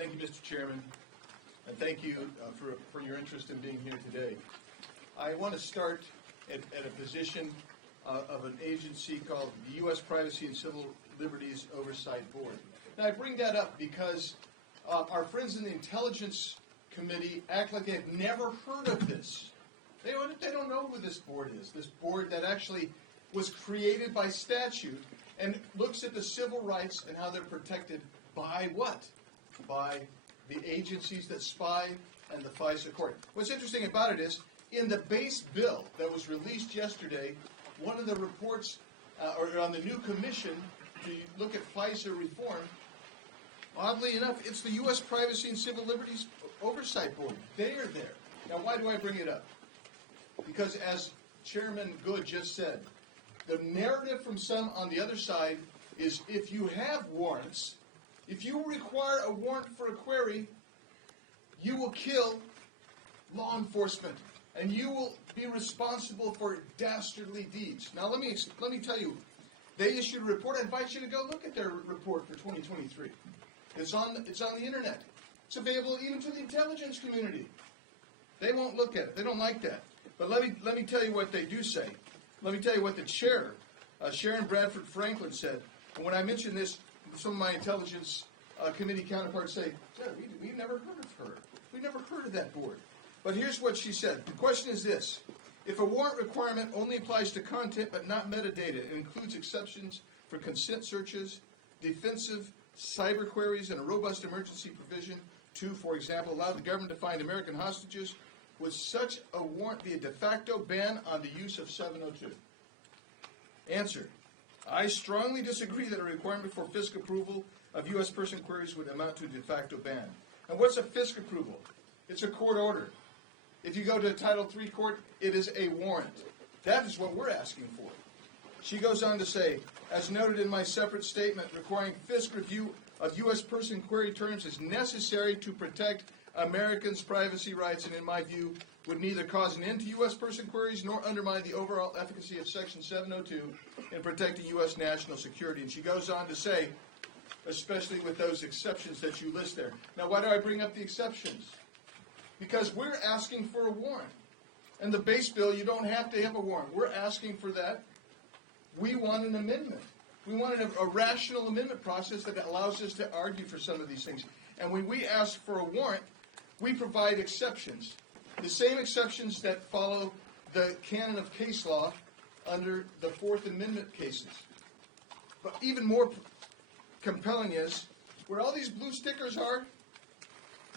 Thank you, Mr. Chairman, and thank you for your interest in being here today. I want to start at a position of an agency called the U.S. Privacy and Civil Liberties Oversight Board. Now, I bring that up because our friends in the Intelligence Committee act like they've never heard of this. They don't know who this board is, this board that actually was created by statute and looks at the civil rights and how they're protected by what? By the agencies that spy and the FISA court. What's interesting about it is, in the base bill that was released yesterday, one of the reports, or on the new commission to look at FISA reform, oddly enough, it's the U.S. Privacy and Civil Liberties Oversight Board. They are there. Now, why do I bring it up? Because as Chairman Good just said, the narrative from some on the other side is if you have warrants, if you require a warrant for a query, you will kill law enforcement, and you will be responsible for dastardly deeds. Now, let me tell you, they issued a report. I invite you to go look at their report for 2023. It's on the internet. It's available even to the intelligence community. They won't look at it. They don't like that. But let me tell you what they do say. Let me tell you what the chair, Sharon Bradford Franklin, said. And when I mention this, some of my intelligence committee counterparts say, we've never heard of her. We've never heard of that board. But here's what she said. The question is this. If a warrant requirement only applies to content but not metadata, it includes exceptions for consent searches, defensive cyber queries, and a robust emergency provision to, for example, allow the government to find American hostages, would such a warrant be a de facto ban on the use of 702? Answer. I strongly disagree that a requirement for FISC approval of U.S. person queries would amount to a de facto ban. And what's a FISC approval? It's a court order. If you go to a Title III court, it is a warrant. That is what we're asking for. She goes on to say, as noted in my separate statement, requiring FISC review of U.S. person query terms is necessary to protect Americans' privacy rights, and in my view, would neither cause an end to U.S. person queries nor undermine the overall efficacy of Section 702 in protecting U.S. national security. And she goes on to say, especially with those exceptions that you list there. Now, why do I bring up the exceptions? Because we're asking for a warrant. And the base bill, you don't have to have a warrant. We're asking for that. We want an amendment. We want a rational amendment process that allows us to argue for some of these things. And when we ask for a warrant, we provide exceptions. The same exceptions that follow the canon of case law under the Fourth Amendment cases. But even more compelling is, where all these blue stickers are,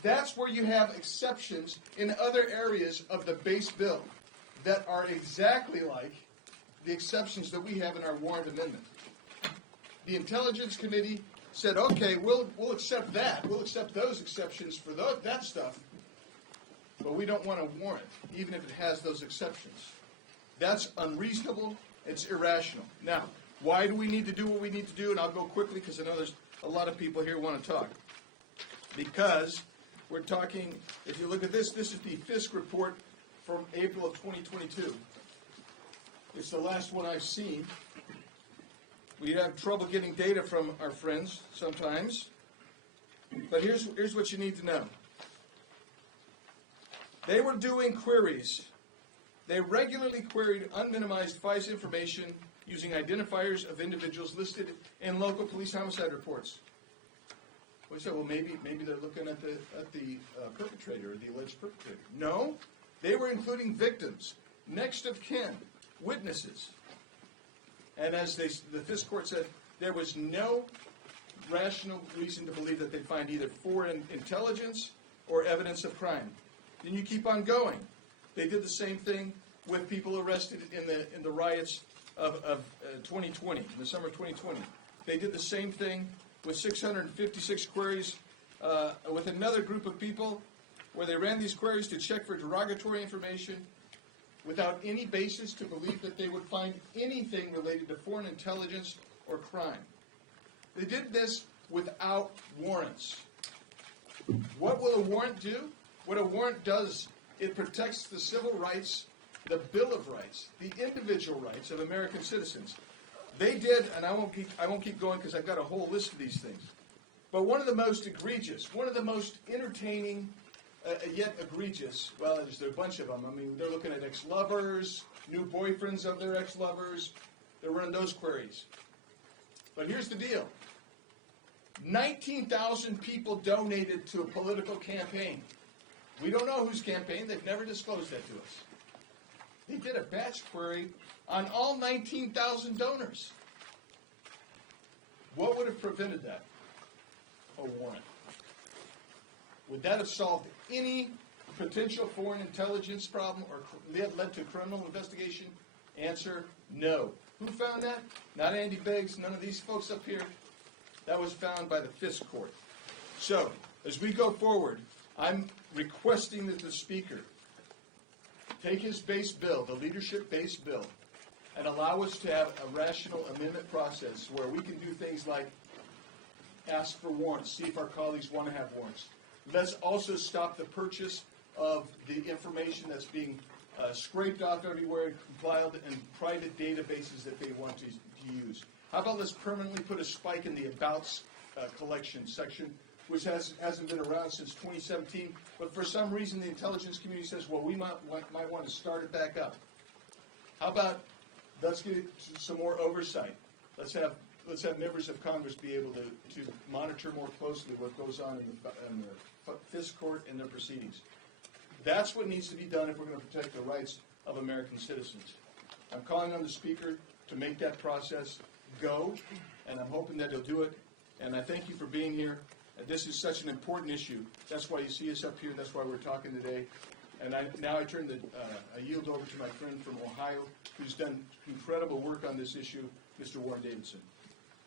that's where you have exceptions in other areas of the base bill that are exactly like the exceptions that we have in our warrant amendment. The Intelligence Committee said, okay, we'll accept that. We'll accept those exceptions for that stuff. But we don't want a warrant, even if it has those exceptions. That's unreasonable. It's irrational. Now, why do we need to do what we need to do? And I'll go quickly because I know there's a lot of people here who want to talk. Because we're talking, if you look at this is the FISC report from April of 2022. It's the last one I've seen. We have trouble getting data from our friends sometimes. But here's what you need to know. They were doing queries. They regularly queried unminimized FISA information using identifiers of individuals listed in local police homicide reports. We said, well, maybe they're looking at the perpetrator or the alleged perpetrator. No, they were including victims, next of kin, witnesses. And as the FISC court said, there was no rational reason to believe that they'd find either foreign intelligence or evidence of crime. Then you keep on going. They did the same thing with people arrested in the riots of 2020, in the summer of 2020. They did the same thing with 656 queries with another group of people where they ran these queries to check for derogatory information without any basis to believe that they would find anything related to foreign intelligence or crime. They did this without warrants. What will a warrant do? What a warrant does, it protects the civil rights, the Bill of Rights, the individual rights of American citizens. They did, and I won't keep going because I've got a whole list of these things. But one of the most egregious, one of the most entertaining, yet egregious, well, there's a bunch of them. I mean, they're looking at ex-lovers, new boyfriends of their ex-lovers. They're running those queries. But here's the deal. 19,000 people donated to a political campaign. We don't know whose campaign. They've never disclosed that to us. They did a batch query on all 19,000 donors. What would have prevented that? A warrant. Would that have solved any potential foreign intelligence problem or led to criminal investigation? Answer, no. Who found that? Not Andy Biggs, none of these folks up here. That was found by the FISA court. So, as we go forward, I'm requesting that the Speaker take his base bill, the leadership-based bill, and allow us to have a rational amendment process where we can do things like ask for warrants, see if our colleagues want to have warrants. Let's also stop the purchase of the information that's being scraped off everywhere and compiled in private databases that they want to use. How about let's permanently put a spike in the abouts collection section, which hasn't been around since 2017, but for some reason the intelligence community says, well, we might want to start it back up. How about let's get some more oversight. Let's have members of Congress be able to monitor more closely what goes on in the FISA court and their proceedings. That's what needs to be done if we're going to protect the rights of American citizens. I'm calling on the Speaker to make that process go, and I'm hoping that he'll do it. And I thank you for being here. This is such an important issue. That's why you see us up here. That's why we're talking today. And I yield over to my friend from Ohio, who's done incredible work on this issue, Mr. Warren Davidson.